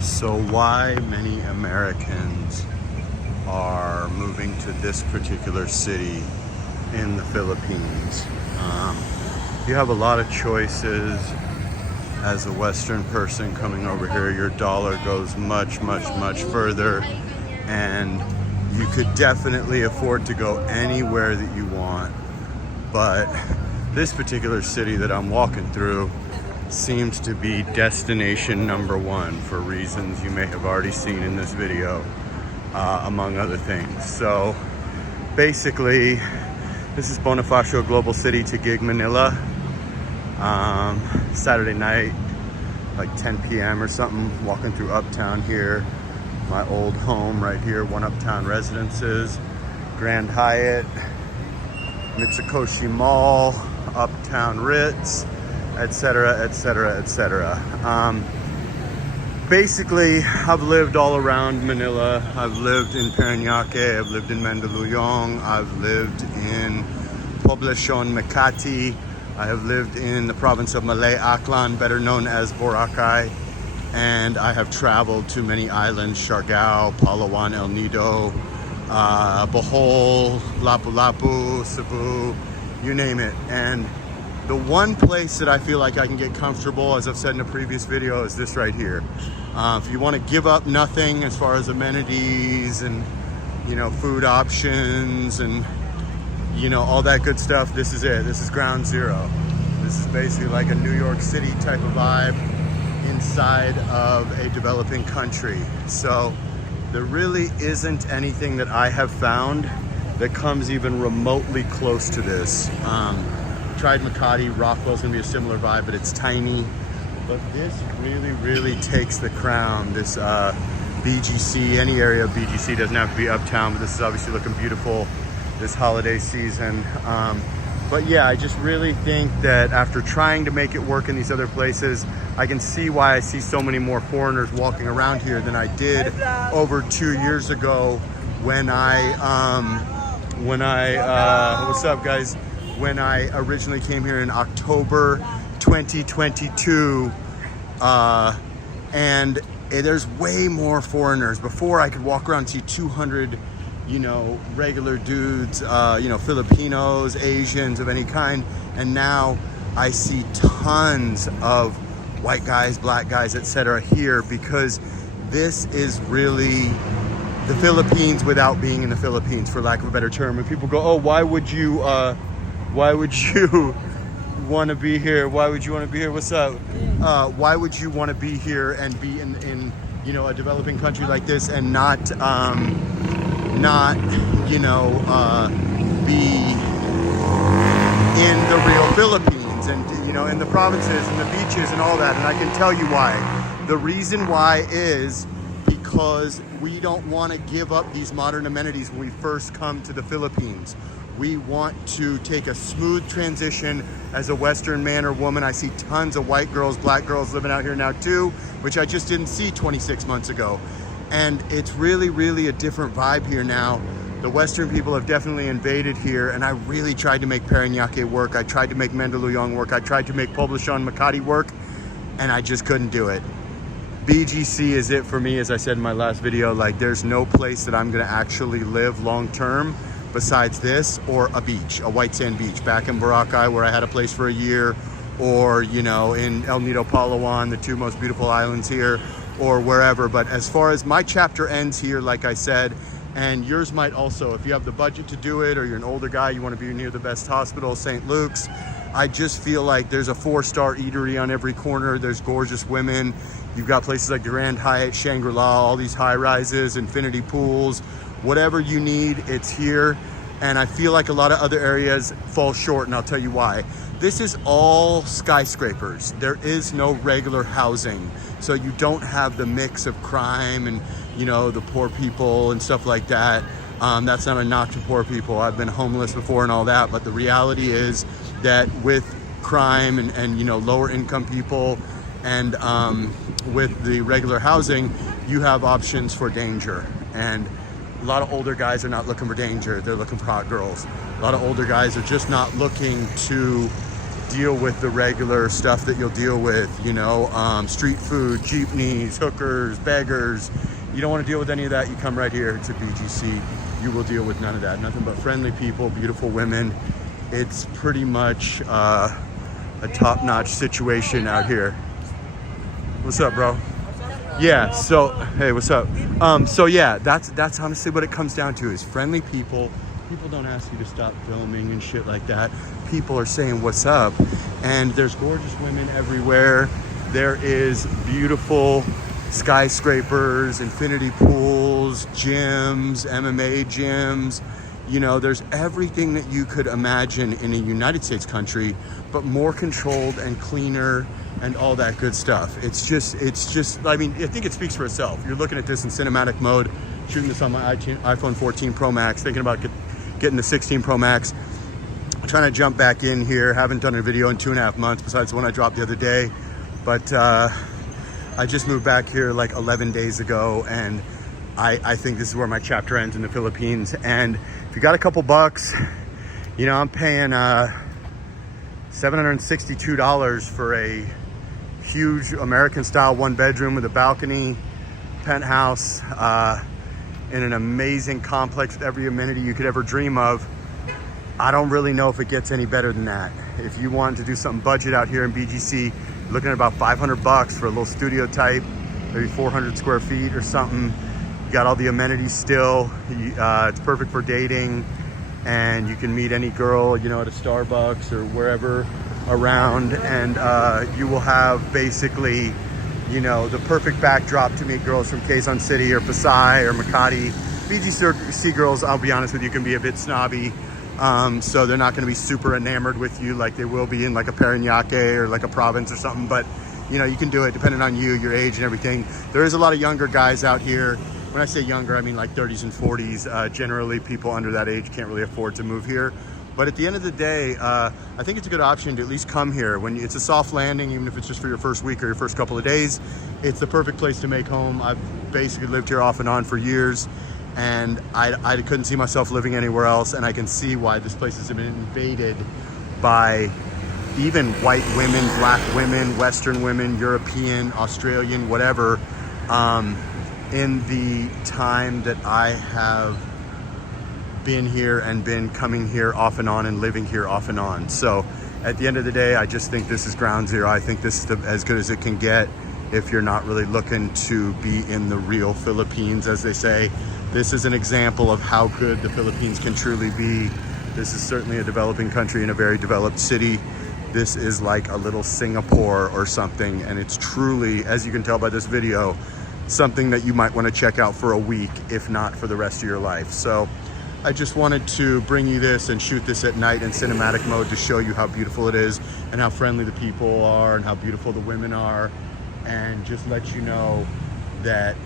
So why many Americans are moving to this particular city in the Philippines? You have a lot of choices. As a Western person coming over here, your dollar goes much further, and you could definitely afford to go anywhere that you want. But this particular city that I'm walking through seems to be destination number one for reasons you may have already seen in this video, among other things. So basically, this is Bonifacio Global City to gig Manila. Saturday night, like 10 p.m. or something, walking through Uptown here. My old home right here, One Uptown Residences, Grand Hyatt, Mitsukoshi Mall, Uptown Ritz, etc., etc., etc. Basically, I've lived all around Manila. I've lived in Parañaque, I've lived in Mandaluyong, I've lived in Poblacion Makati, I have lived in the province of Malay Aklan, better known as Boracay, and I have traveled to many islands: Siargao, Palawan, El Nido, Bohol, Lapu-Lapu, Cebu, you name it. And the one place that I feel like I can get comfortable, as I've said in a previous video, is this right here. If you want to give up nothing as far as amenities and, food options and, all that good stuff, this is it. This is ground zero. This is basically like a New York City type of vibe inside of a developing country. So there really isn't anything that I have found that comes even remotely close to this. Tried Makati, Rockwell's gonna be a similar vibe, but it's tiny. But this really takes the crown. This BGC, any area of BGC, doesn't have to be uptown, but this is obviously looking beautiful this holiday season. But yeah, I just really think that after trying to make it work in these other places, I can see why I see so many more foreigners walking around here than I did over 2 years ago when what's up guys? When I originally came here in October 2022, and there's way more foreigners. Before, I could walk around and see 200 regular dudes, Filipinos, Asians of any kind. And now I see tons of white guys, black guys, etc. here, because this is really the Philippines without being in the Philippines, for lack of a better term. And people go, oh, why would you want to be here? Why would you want to be here? What's up? Why would you want to be here and be in a developing country like this and not be in the real Philippines and in the provinces and the beaches and all that? And I can tell you why. The reason why is because we don't want to give up these modern amenities when we first come to the Philippines. We want to take a smooth transition as a Western man or woman. I see tons of white girls, black girls living out here now too, which I just didn't see 26 months ago. And it's really a different vibe here now. The Western people have definitely invaded here, and I really tried to make Parañaque work. I tried to make Mandaluyong work. I tried to make Poblacion Makati work, and I just couldn't do it. BGC is it for me, as I said in my last video. Like, there's no place that I'm gonna actually live long term besides this, or a beach, a white sand beach, back in Boracay where I had a place for a year, or in El Nido, Palawan, the two most beautiful islands here, or wherever. But as far as my chapter ends here, like I said, and yours might also, if you have the budget to do it, or you're an older guy, you want to be near the best hospital, St. Luke's. I just feel like there's a 4-star eatery on every corner. There's gorgeous women. You've got places like the Grand Hyatt, Shangri-La, all these high rises, infinity pools, whatever you need, it's here. And I feel like a lot of other areas fall short, and I'll tell you why. This is all skyscrapers. There is no regular housing. So you don't have the mix of crime and, the poor people and stuff like that. That's not a knock to poor people. I've been homeless before and all that. But the reality is that with crime and lower income people and with the regular housing, you have options for danger. And a lot of older guys are not looking for danger. They're looking for hot girls. A lot of older guys are just not looking to deal with the regular stuff that you'll deal with, you know, street food, jeepneys, hookers, beggars. You don't want to deal with any of that. You come right here to BGC. You will deal with none of that. Nothing but friendly people, beautiful women. It's pretty much a top-notch situation out here. What's up, bro? Yeah, so, hey, what's up? So yeah, that's honestly what it comes down to, is friendly people. People don't ask you to stop filming and shit like that. People are saying what's up, and there's gorgeous women everywhere. There is beautiful skyscrapers, infinity pools, gyms, MMA gyms. You know, there's everything that you could imagine in a United States country, but more controlled and cleaner and all that good stuff. It's just, I mean, I think it speaks for itself. You're looking at this in cinematic mode, shooting this on my iPhone 14 Pro Max, thinking about getting the 16 Pro Max. I'm trying to jump back in here. Haven't done a video in 2.5 months besides the one I dropped the other day. But I just moved back here like 11 days ago, and I think this is where my chapter ends in the Philippines. And if you got a couple bucks, you know, I'm paying $762 for a huge American style 1-bedroom with a balcony, penthouse, in an amazing complex with every amenity you could ever dream of. I don't really know if it gets any better than that. If you want to do something budget out here in BGC, you're looking at about 500 bucks for a little studio type, maybe 400 square feet or something. You got all the amenities still. It's perfect for dating, and you can meet any girl, you know, at a Starbucks or wherever around, and you will have basically, you know, the perfect backdrop to meet girls from Quezon City or Pasay or Makati. BGC girls, I'll be honest with you, can be a bit snobby. So they're not going to be super enamored with you like they will be in like a Parañaque or like a Province or something. But, you know, you can do it depending on you, your age and everything. There is a lot of younger guys out here. When I say younger, I mean like 30s and 40s. Generally, people under that age can't really afford to move here. But at the end of the day, I think it's a good option to at least come here. When it's a soft landing, even if it's just for your first week or your first couple of days, it's the perfect place to make home. I've basically lived here off and on for years, and I couldn't see myself living anywhere else. And I can see why this place has been invaded by even white women, black women, Western women, European, Australian, whatever, in the time that I have been here and been coming here off and on and living here off and on. So at the end of the day, I just think this is ground zero. I think this is as good as it can get if you're not really looking to be in the real Philippines, as they say. This is an example of how good the Philippines can truly be. This is certainly a developing country in a very developed city. This is like a little Singapore or something, and it's truly, as you can tell by this video, something that you might want to check out for a week, if not for the rest of your life. So I just wanted to bring you this and shoot this at night in cinematic mode to show you how beautiful it is and how friendly the people are and how beautiful the women are, and just let you know that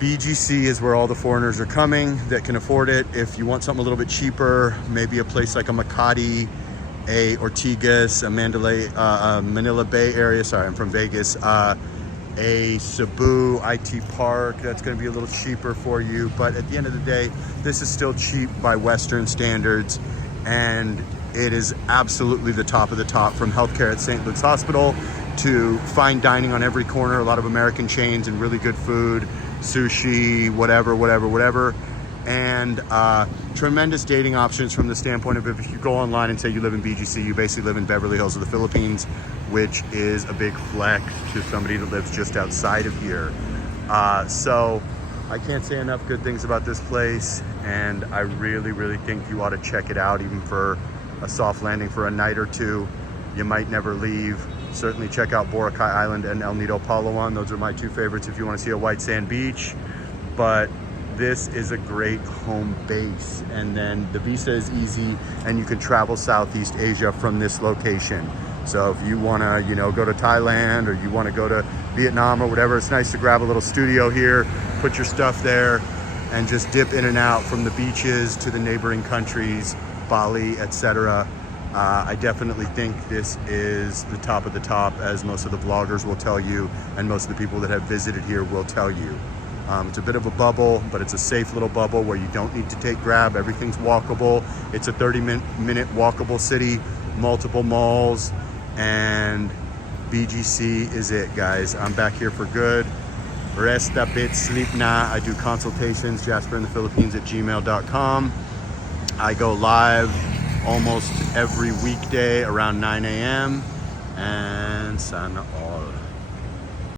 BGC is where all the foreigners are coming that can afford it. If you want something a little bit cheaper, maybe a place like a Makati, a Ortigas, a Manila Bay area, sorry, I'm from Vegas, a Cebu, IT Park, that's going to be a little cheaper for you. But at the end of the day, this is still cheap by Western standards, and it is absolutely the top of the top, from healthcare at St. Luke's Hospital to fine dining on every corner, a lot of American chains and really good food, sushi, whatever. And tremendous dating options from the standpoint of if you go online and say you live in BGC, you basically live in Beverly Hills of the Philippines, which is a big flex to somebody that lives just outside of here. So I can't say enough good things about this place, and I really think you ought to check it out, even for a soft landing for a night or two. You might never leave. Certainly check out Boracay Island and El Nido Palawan. Those are my two favorites if you want to see a white sand beach. But this is a great home base, and then the visa is easy, and you can travel Southeast Asia from this location. So if you want to, you know, go to Thailand, or you want to go to Vietnam or whatever, it's nice to grab a little studio here, put your stuff there, and just dip in and out from the beaches to the neighboring countries, Bali, etc. I definitely think this is the top of the top, as most of the vloggers will tell you, and most of the people that have visited here will tell you. It's a bit of a bubble, but it's a safe little bubble where you don't need to take Grab. Everything's walkable. It's a 30-minute walkable city. multiple malls, and BGC is it, guys. I'm back here for good. Rest a bit, sleep na. I do consultations, jasperinthephilippines@gmail.com. I go live almost every weekday around 9 a.m. and sana all.